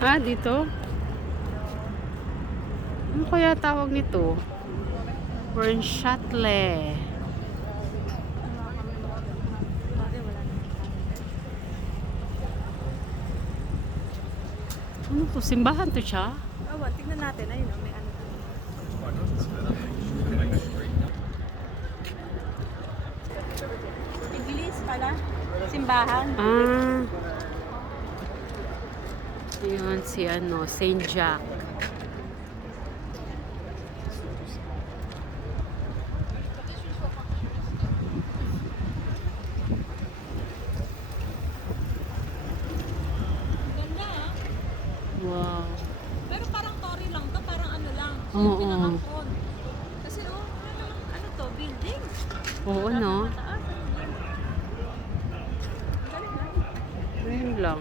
Ah, dito? Ano kaya tawag nito? Fernchatle. Ano to? Simbahan to siya? Oh, tignan natin. Ayun, oh, may ano. Iglis pala. Simbahan. Ah. Yun si ano, Saint Jack. Ganda ah. Wow. Pero parang tori lang to. Parang ano lang. Oo. Pinakangkon. Kasi oh, ano to? Building. Oo, no? Mataas. Galing ah. Ayun lang.